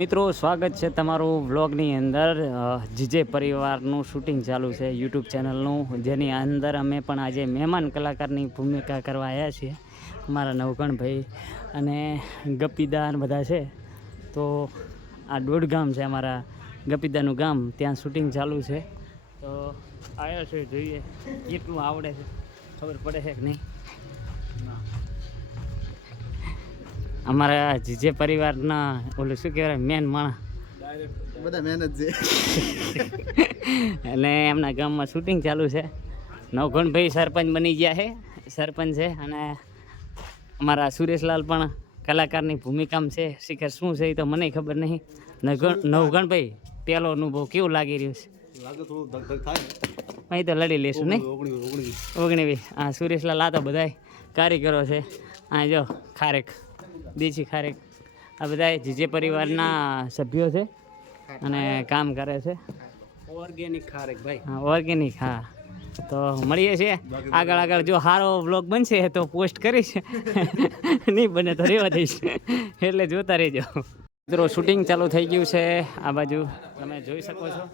મિત્રો સ્વાગત છે તમારું વ્લોગની અંદર જીજે પરિવારનું શૂટિંગ ચાલુ છે યુટ્યુબ ચેનલનું, જેની અંદર અમે પણ આજે મહેમાન કલાકારની ભૂમિકા કરવા આવ્યા છીએ. અમારા નવગણભાઈ અને ગપીદાર બધા છે. તો આ દોઢ ગામ છે અમારા ગપીદાનું ગામ, ત્યાં શૂટિંગ ચાલુ છે. તો આવ્યો છે, જોઈએ કેટલું આવડે છે, ખબર પડે છે કે નહીં. અમારા જીજે પરિવારના ઓલું શું કહેવાય, મેન માણસ બધા મહેનત છે. અને એમના ગામમાં શૂટિંગ ચાલુ છે. નવગણભાઈ સરપંચ બની ગયા છે, સરપંચ છે. અને અમારા સુરેશલાલ પણ કલાકારની ભૂમિકામાં છે. શિખર શું છે એ તો મને ખબર નહીં. નવગણભાઈ પહેલો અનુભવ કેવું લાગી રહ્યું છે? લાગે થોડું ધક થાય. અહીં તો લડી લેશું નહીં. 19 હા, સુરેશલાલ આ તો બધાય કારીગરો છે. આ જો ખારેક, દેશી ખારેક, આ બધા જીજે પરિવારના સભ્યો છે અને કામ કરે છે. ઓર્ગેનિક ખારેક ભાઈ. હા, ઓર્ગેનિક. હા, તો મળીએ છીએ આગળ. જો સારો વ્લોગ બનશે તો પોસ્ટ કરીશ, નહીં બને તો રહેવા દઈશ, એટલે જોતા રહેજો. મિત્રો શૂટિંગ ચાલુ થઈ ગયું છે. આ બાજુ તમે જોઈ શકો છો.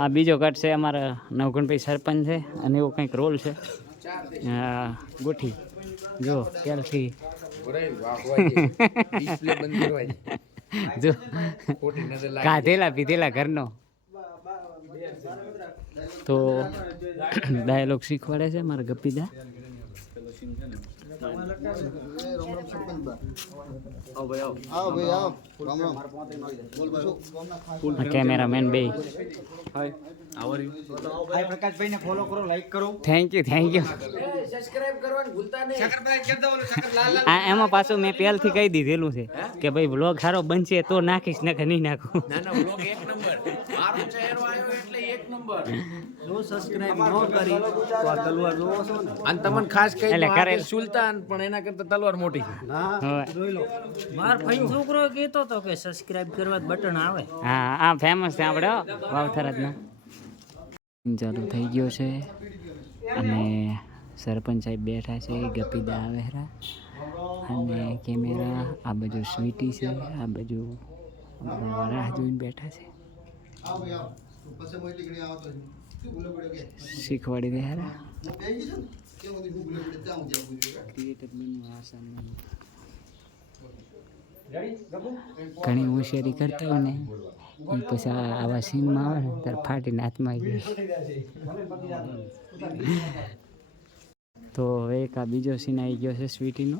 આ બીજો કટ છે, અમારા નવગણભાઈ સરપંચ છે અને એવો કંઈક રોલ છે. ગોઠી જો ત્યારથી જો કાધેલા પીધેલા ઘરનો. તો ડાયલોગ શીખવાડે છે મારા ગપીદા. કેમેરામેન બે. પ્રકાશભાઈને ફોલો કરો, લાઈક કરો. Thank you. સબસ્ક્રાઇબ કરવાનું ભૂલતા નહીં. એમાં પાછું મેં પહેલથી કહી દીધેલું છે કે ભાઈ વ્લોગ સારો બનશે તો નાખીશ, નકર નહીં નાખું. ના વ્લોગ એક નંબર. મારો ચહેરો આવ્યો એટલે એક નંબર. જો સબસ્ક્રાઇબ ન કરી તો આ તલવાર જોવો છો ને. અને તમને ખાસ કહી એટલે કરે સુલતાન પણ એના કરતા તલવાર મોટી છે. હા, જોઈ લો. માર ભાઈ છોકરો કહેતો તો કે સબસ્ક્રાઇબ કરવા બટન આવે. હા, આ ફેમસ છે આપણે વાવથરાજના. ચાલુ થઈ ગયો છે અને સરપંચ સાહેબ બેઠા છે, ગપીદા આવેરા અને કેમેરા. આ બાજુ સ્વીટી છે, આ બાજુ રાહ જોઈને બેઠા છે. શીખવાડી દે યાર. ઘણી હોશિયારી કરતા હોય ને પછી આવા સીનમાં આવે ને ત્યારે ફાટીને હાથમાં આવી જાય. તો એક આ બીજો સીન આવી ગયો છે સ્વીટીનો.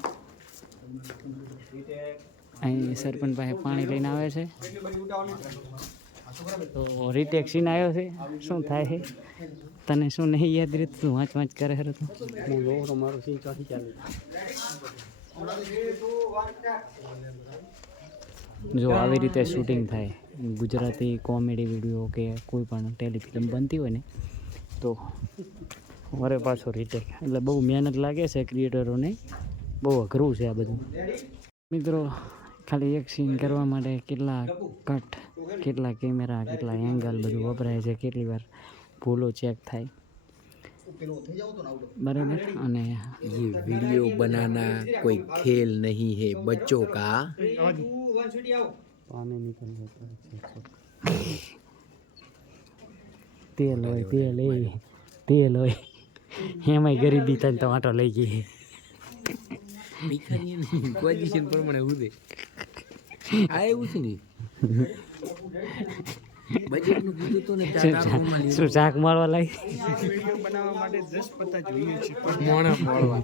અહીં સરપંચ પાસે પાણી લઈને આવે છે. તો રીટેક સીન આવ્યો છે. શું થાય છે તને? શું નહીં યાદ રહેતું? તું વાંચ કરે હતો. મારો સીન ચાલી ચાલે. જો આવી રીતે શૂટિંગ થાય, ગુજરાતી કોમેડી વિડીયો કે કોઈ પણ ટેલિફિલ્મ બનતી હોય ને તો વરે પાછો રીટેક. એટલે બહુ મહેનત લાગે છે ક્રિએટરોને, બહુ અઘરું છે આ બધું. મિત્રો ખાલી એક સીન કરવા માટે કેટલા કટ, કેટલા કેમેરા, કેટલા એંગલ બધું વપરાય છે. કેટલી વાર ભૂલો ચેક થાય, बराबर. અને ये वीडियो बनाना कोई खेल नहीं है बच्चों का. पानी निकल जाता है. तेल હોય એમાંય ગરીબી તને તો આટો લઈ ગઈ. ભિખારી પોઝિશન પ્રમાણે ઉદે આ એવું છે ને બજેટનું કીધું તો ને શું શાક મારવા લાગી બનાવવા માટે 10 પત્તા જોઈએ છે. મોણા મોળવા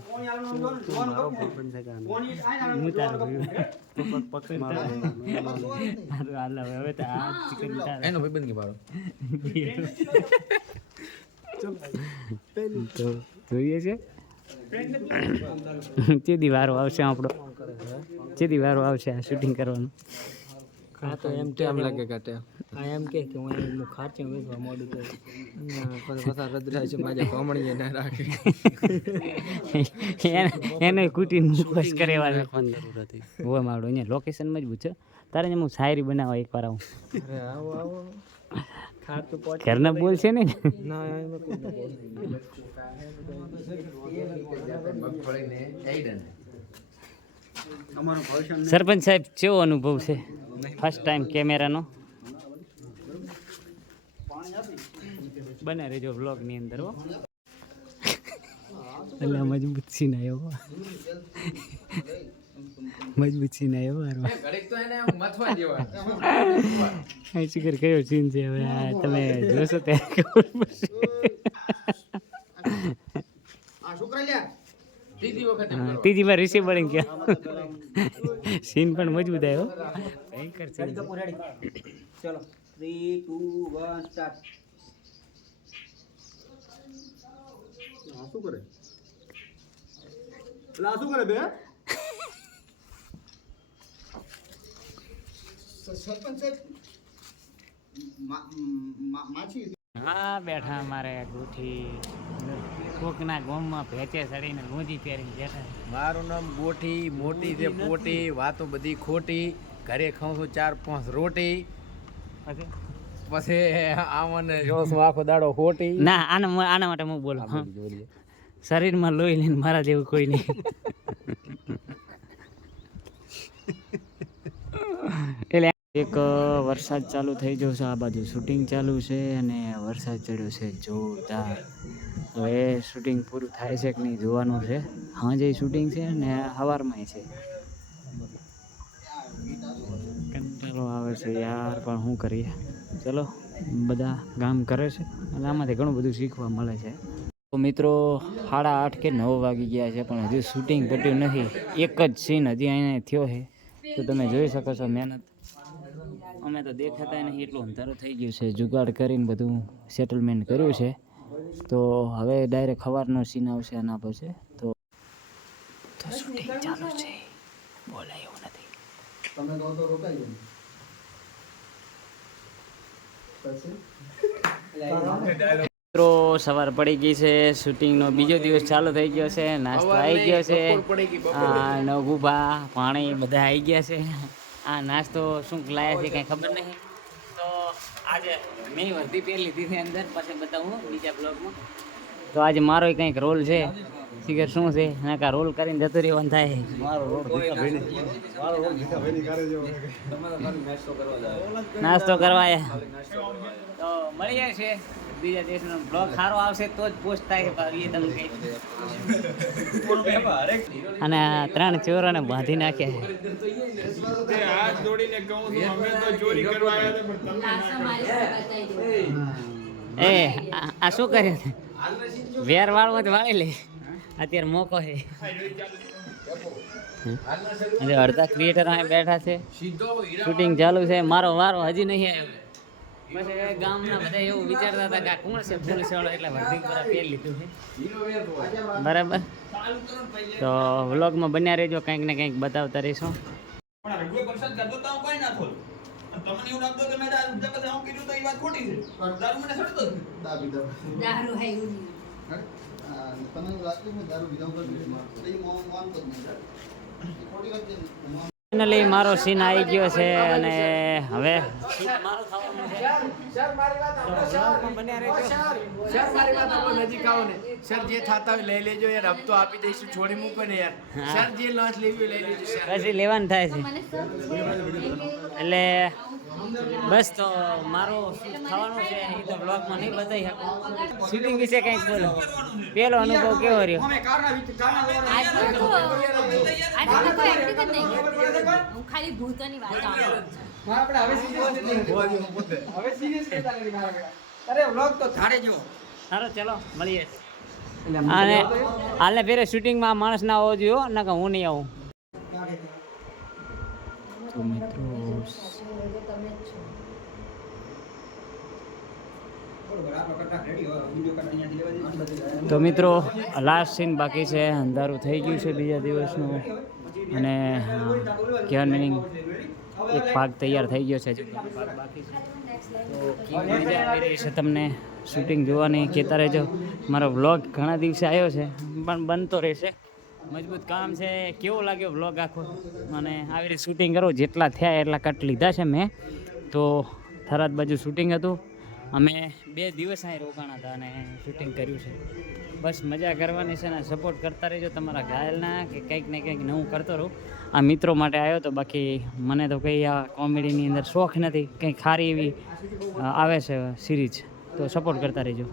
એનો ભાઈબંધ કે મારો તો જોઈએ છે ચેદી વારો આવશે આપણો, ચેદી વારો આવશે આ શૂટિંગ કરવાનું. આ તો એમ કેમ લાગે કાટે આ એમ કે હું એનું ખાચે વેચવા મોડું તો બધા રદરાય છે માજા ભમણીએ ના રાખે એને કુટીને મુખવાસ કરેવાનું હોય માવડો. અહીંયા લોકેશન મજબૂત છે. તારે હું શાયરી બનાવવા એકવાર આવું. અરે આવો ખાર તો પોચ ઘરના બોલ છે ને. ના એમાં કોઈ સરપંચ સાહેબ કેવો અનુભવ છે? ફર્સ્ટ ટાઈમ કેમેરાનો બને રહેજો વ્લોગની અંદર હો. એટલે મજબૂત સીન આવ્યો, મજબૂત સીન આવ્યો હારવા. શિખર કયો સીન છે હવે આ તમે જોશો ત્યારે ખબર પડશે. ત્રીજી વાર રિસીવ બની ગયા. સીન પણ મજબૂત આવ્યો. ભયંકર સીન. ચલો 3 2 1 સ્ટાર્ટ. શું કરે શું કરે બે હા બેઠા મારે ગોઠી કોકના ગોમમાં ભેચે ચડીને લોંજી પહેરીને બેઠા. મારું નામ ગોઠી, મોટી છે પોટી, વાતો બધી ખોટી, ઘરે ખાઉં છું 4-5 રોટી, પછી પછી આમને જોશું આખો દાડો ખોટી. ના આના માટે હું બોલું. શરીરમાં લોહી લઈને મારા જેવું કોઈ નહીં. એટલે એક વરસાદ ચાલુ થઈ ગયો છે, આ બાજુ શૂટિંગ ચાલુ છે અને વરસાદ ચડ્યો છે જોરદાર. હવે શૂટિંગ પૂરું થાય છે કે નહીં જોવાનું છે. સાંજે શૂટિંગ છે અને સવારમાં છે. કંટાળો આવે છે યાર, પણ શું કરીએ. ચલો, બધા કામ કરે છે અને આમાંથી ઘણું બધું શીખવા મળે છે. તો મિત્રો 8:30 કે 9 વાગી ગયા છે પણ હજુ શૂટિંગ પટ્યું નથી. એક જ સીન હજી અહીંયા થયો છે, તો તમે જોઈ શકો છો મહેનત. અમે તો દેખાતા નહીં, એટલું અંધારું થઈ ગયું છે. જુગાડ કરીને બધું સેટલમેન્ટ કર્યું છે. તો હવે ડાયરેક્ટ સવારનો સીન આવશે આના પછી. તો શૂટિંગ ચાલુ છે, બોલાય એવું નથી. તમે કહો તો રોકાઈ મિત્રો સવાર પડી ગઈ છે, શૂટિંગનો બીજો દિવસ ચાલુ થઈ ગયો છે. નાસ્તો આવી ગયો છે, નવગુભા પાણી બધા આવી ગયા છે. આ નાસ્તો શું લાયા છે કંઈ ખબર નહીં. તો આજે મેં વર્ધી પહેરી લીધી છે અંદર, પછી બતાવું બીજા બ્લોગમાં. તો આજે મારો કંઈક રોલ છે, શિખર શું છે નાકા રોલ કરીને જતો રહેવાનું થાય. નાસ્તો કરવા તો મળી જાય છે. બીજા દેશનો બ્લોગ સારો આવશે તો જ પોસ્ટ થાય. એ તમે કહી અને 3 ચોરોને બાંધી નાખ્યા. એ આ શું કર્યું? વેર વાળવા જ વાળી લે. અત્યારે મોકો છે. અડધા ક્રિએટર અહીં બેઠા છે, શૂટિંગ ચાલુ છે. મારો વારો હજી નહીં આવ્યો. પછી ગામના બધા એવું વિચારતા હતા કે આ કોણ છે પોલીસ વાળો, એટલે વર્ધી પર પહેરી લીધું છે. બરાબર, તો વ્લોગમાં બન્યા રહેજો, કંઈક ને કંઈક બતાવતા રહીશું. ફાઇનલી મારો સીન આવી ગયો છે અને હવે સર જે થતા હોય લઈ લેજો યાર, હપ્તો આપી દઈશું, છોડી મૂકો ને યાર. સર જે લોસ લેવી લઈ લેજો સર. પછી લેવાનું થાય છે. એટલે બસ, તો મારો શું થવાનું છે એ તો બ્લોગમાં નહીં બતાવી શકું. શૂટિંગ વિશે કંઈક બોલો. પેલો અનુભવ કેવો રહ્યો? ખાલી ભૂતોની વાત સારો, ચલો મળીએ. અને હાલને ફેરે શૂટિંગમાં આ માણસ ના હોવો જોઈએ, ના હું નહીં આવું. તો મિત્રો લાસ્ટ સીન બાકી છે. અંધારું થઈ ગયું છે બીજા દિવસનું અને કહેવાનું મિનિંગ એક ભાગ તૈયાર થઈ ગયો છે, ભાગ બાકી છે. તો કેવી મજા આવી રહી છે તમને શૂટિંગ જોવાની, કહેતા રહેજો. મારો વ્લોગ ઘણા દિવસે આવ્યો છે પણ બનતો રહેશે. મજબૂત કામ છે. કેવો લાગ્યો વ્લોગ આખો? અને આવી રીતે શૂટિંગ કરો, જેટલા થયા એટલા કટ લીધા છે મેં. તો થરાદ બાજુ શૂટિંગ હતું, અમે 2 દિવસ અહીં રોકાણા હતા અને શૂટિંગ કર્યું છે. બસ મજા કરવાની છે ને સપોર્ટ કરતા રહેજો તમારા ઘાયલના, કે કંઈક ને કંઈક નવું કરતો રહું. આ મિત્રો માટે આવ્યો હતો. બાકી મને તો કંઈ આ કોમેડીની અંદર શોખ નથી. કંઈ ખારી એવી આવે છે સિરીઝ, તો સપોર્ટ કરતા રહેજો.